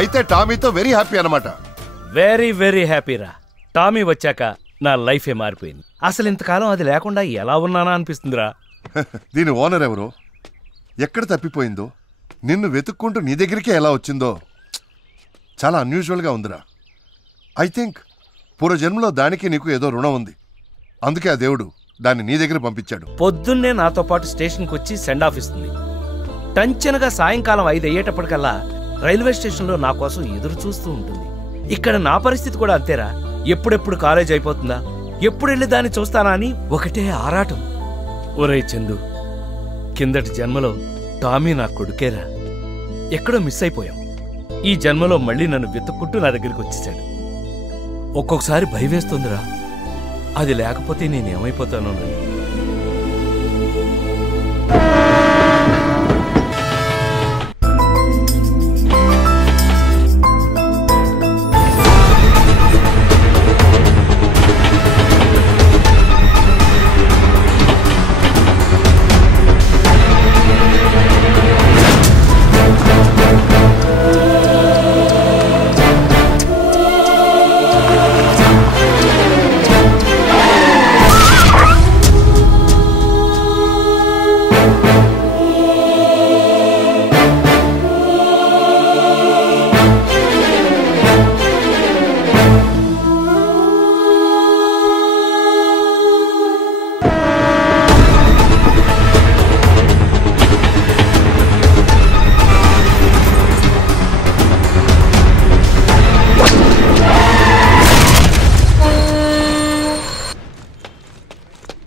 అయితే టామీతో very happy అన్నమాట. Very very happy రా. టామీ వచ్చాక నా లైఫే మారిపోయింది. అసలు ఇంతకాలం అది లేకుండా ఎలా ఉన్నానా అనిపిస్తుందిరా. దీని ఓనర్ ఎవరో, ఎక్కడ తప్పిపోయిందో, నిన్ను వెతుక్కుంటూ నీ దగ్గరికే ఎలా వచ్చిందో చాలా అన్యూజువల్గా ఉందిరా. ఐ థింక్ పూర్వజన్మలో దానికి నీకు ఏదో రుణం ఉంది. అందుకే ఆ దేవుడు దాన్ని నీ దగ్గర పంపించాడు. పొద్దున్నే నాతో పాటు స్టేషన్కి వచ్చి సెండ్ ఆఫ్ ఇస్తుంది. టంచనగా సాయంకాలం 5 అయ్యేటప్పటికల్లా రైల్వే స్టేషన్లో నా కోసం ఎదురు చూస్తూ ఉంటుంది. ఇక్కడ నా పరిస్థితి కూడా అంతేరా. ఎప్పుడెప్పుడు కాలేజ్ అయిపోతుందా, ఎప్పుడు వెళ్ళి దాన్ని చూస్తానా అని ఒకటే ఆరాటం. ఒరే చందు, కిందటి జన్మలో టామీ నా కొడుకేరా. ఎక్కడో మిస్ అయిపోయాం. ఈ జన్మలో మళ్ళీ నన్ను వెతుక్కుంటూ నా దగ్గరికి వచ్చేసాడు. ఒక్కొక్కసారి భయం వేస్తుందిరా, అది లేకపోతే నేనేమైపోతానో.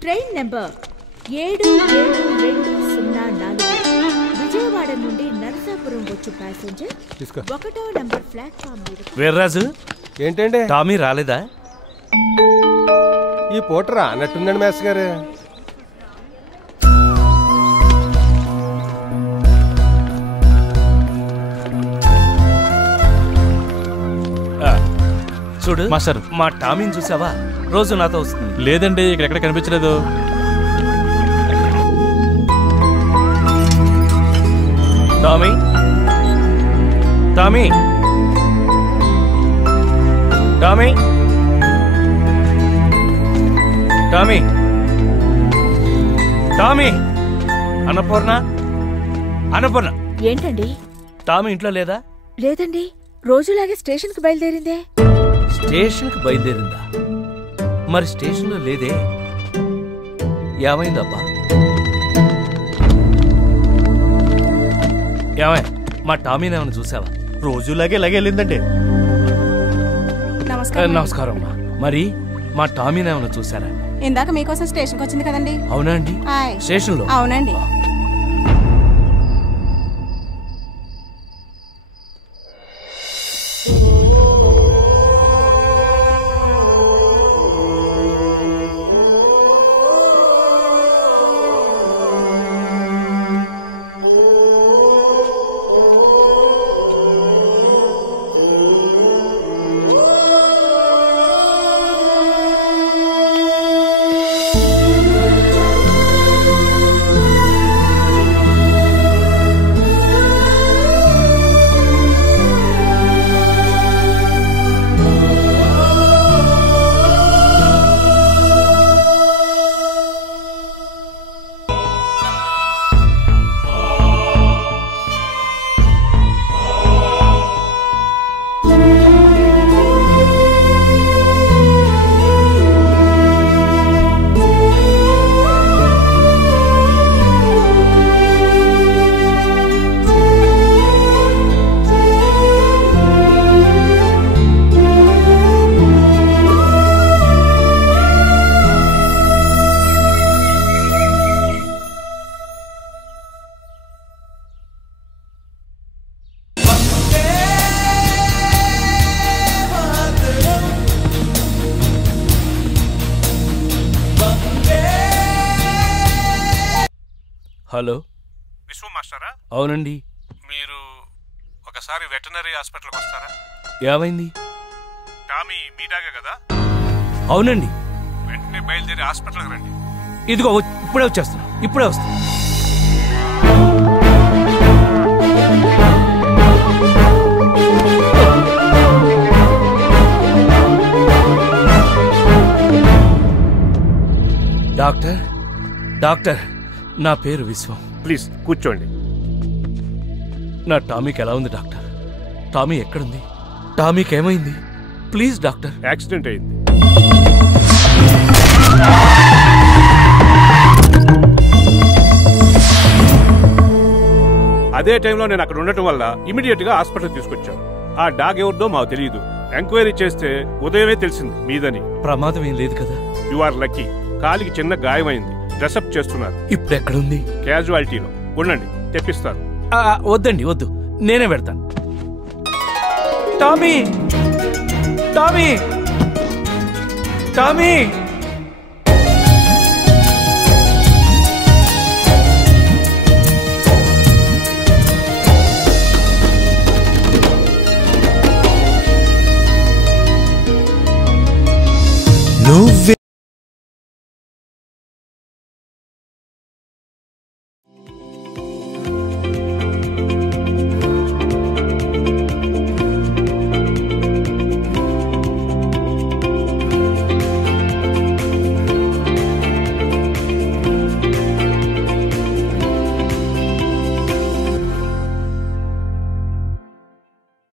ట్రైన్ నెంబర్ 770204 విజయవాడ నుండి నరసాపురం వచ్చు ప్యాసింజర్ 1వ నంబర్ ప్లాట్ఫామ్ మీద. వీర్రాజు, ఏంటండి టామీ రాలేదా? ఈ పూట రానట్టుందండి మేస్ గారు. చూడు మాస్టర్, మా టామీని చూసావా? రోజు నాతో వస్తుంది. లేదండి, ఇక్కడ ఎక్కడ కనిపించలేదు. Tommy, Tommy, Tommy, Tommy, Tommy. Annapurna, Annapurna. ఏంటండి? టామీ ఇంట్లో లేదా? లేదండి, రోజులాగే స్టేషన్కి బయలుదేరిందే. స్టేషన్కి బయలుదేరిందా? మరి స్టేషన్లో లేదే, ఏమైందబ్బా? ఏమై, మా టామీని ఏమైనా చూసావా? రోజులాగే వెళ్ళిందండి. నమస్కారం అమ్మా. మరి మా టామీని ఏమైనా చూసారా? ఇందాక మీకోసం స్టేషన్కి వచ్చింది కదండి. అవునా అండి? స్టేషన్లో? అవునండి. హలో, విశ్వ మాస్టరా? అవునండి. మీరు ఒకసారి వెటనరీ హాస్పిటల్కి వస్తారా? ఏమైంది? టామీ మీడాగే కదా? అవునండి. వెంటనే బయలుదేరి హాస్పిటల్కి రండి. ఇదిగో ఇప్పుడే వచ్చేస్తున్నా, ఇప్పుడే వస్తున్నా. డాక్టర్, నా పేరు విశ్వం. ప్లీజ్ కూర్చోండి. నా టామీకి ఎలా ఉంది డాక్టర్? టామీ ఎక్కడుంది? టామీకి ఏమైంది? Please doctor. యాక్సిడెంట్ అయింది. అదే టైంలో నేను అక్కడ ఉండటం వల్ల ఇమీడియట్ గా హాస్పిటల్ తీసుకొచ్చాను. ఆ డాగ్ ఎవరిదో మాకు తెలియదు. ఎంక్వైరీ చేస్తే ఉదయమే తెలిసింది మీదని. ప్రమాదం ఏం లేదు కదా? You are lucky. కాలికి చిన్న గాయమైంది. డ్రెస్అప్ చేస్తున్నారు. ఇప్పుడు ఎక్కడుంది? క్యాజువాలిటీలో. ఉండండి, తెప్పిస్తారు. వద్దండి, వద్దు, నేనే పెడతాను. Tommy, Tommy, Tommy.